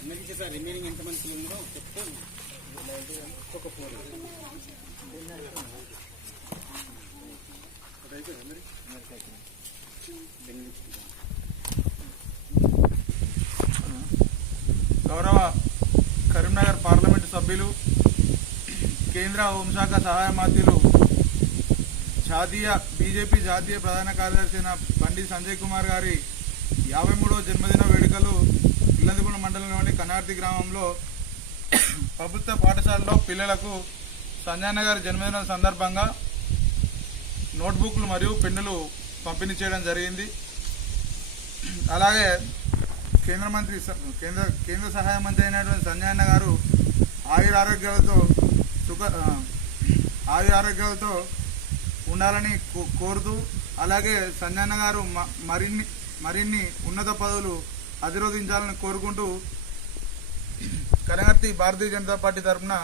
అందరికీ sir remaining ఎంత మంది ఉందో చెప్తే ఒక ఫోన్ గౌరవ కరీంనగర్ పార్లమెంటు సభ్యులు కేంద్ర హోంశాఖ సహాయ మంత్రులు బీజేపీ జాతీయ ప్రధాన కార్యదర్శి అయిన బండి సంజయ్ కుమార్ గారి 53వ జన్మదిన వేడుకలు ఇల్లందుకుంట మండలంలోని కనార్తి గ్రామంలో ప్రభుత్వ పాఠశాలలో పిల్లలకు సంజయ్ గారి జన్మదినం సందర్భంగా నోట్బుక్లు మరియు పెన్నులు పంపిణీ చేయడం జరిగింది. అలాగే కేంద్ర సహాయ మంత్రి అయినటువంటి సంజయ్ గారు ఆయురారోగ్యాలతో ఉండాలని కోరుతూ, అలాగే సంజయ్ గారు మరిన్ని ఉన్నత పదవులు అధిరోధించాలని కోరుకుంటూ కనగర్తి భారతీయ జనతా పార్టీ తరఫున